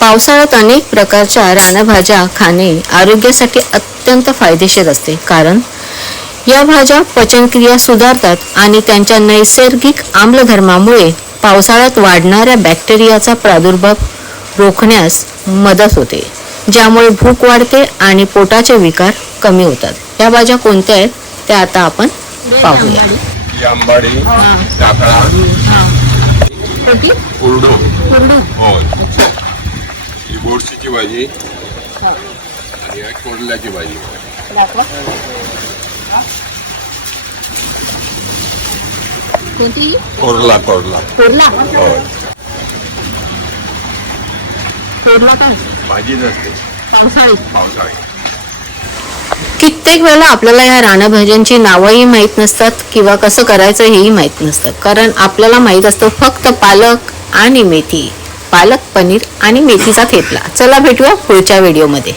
पावसाळ्यात अनेक प्रकारच्या रानभाज्या खाणे आरोग्यासाठी अत्यंत फायदेशीर असते, कारण या भाज्या पचनक्रिया सुधारतात आणि त्यांच्या नैसर्गिक आम्लधर्मामुळे पावसाळ्यात वाढणाऱ्या बॅक्टेरियाचा प्रादुर्भाव रोखण्यास मदत होते, ज्यामुळे भूक वाढते आणि पोटाचे विकार कमी होतात। या भाज्या कोणत्या आहेत ते आता आपण पाहूया। आंबाडी, टाकळा, कुरडू, होय, ही बोरशीची भाजी आणि ही कोरल्याची भाजी। कोणती? कोरला कोरला कोरला। होय, कोरला काय भाजी नसते पावसाळी? पावसाळी। कित्येक वेळेला आपल्याला या रानभाज्यांची नावंही माहीत नसतात किंवा कसं करायचं हेही माहीत नसतं, कारण आपल्याला माहीत असतं फक्त पालक आणि मेथी, पालक पनीर आणि मेथीचा थेपला। चला भेटूया पुढच्या व्हिडिओमध्ये।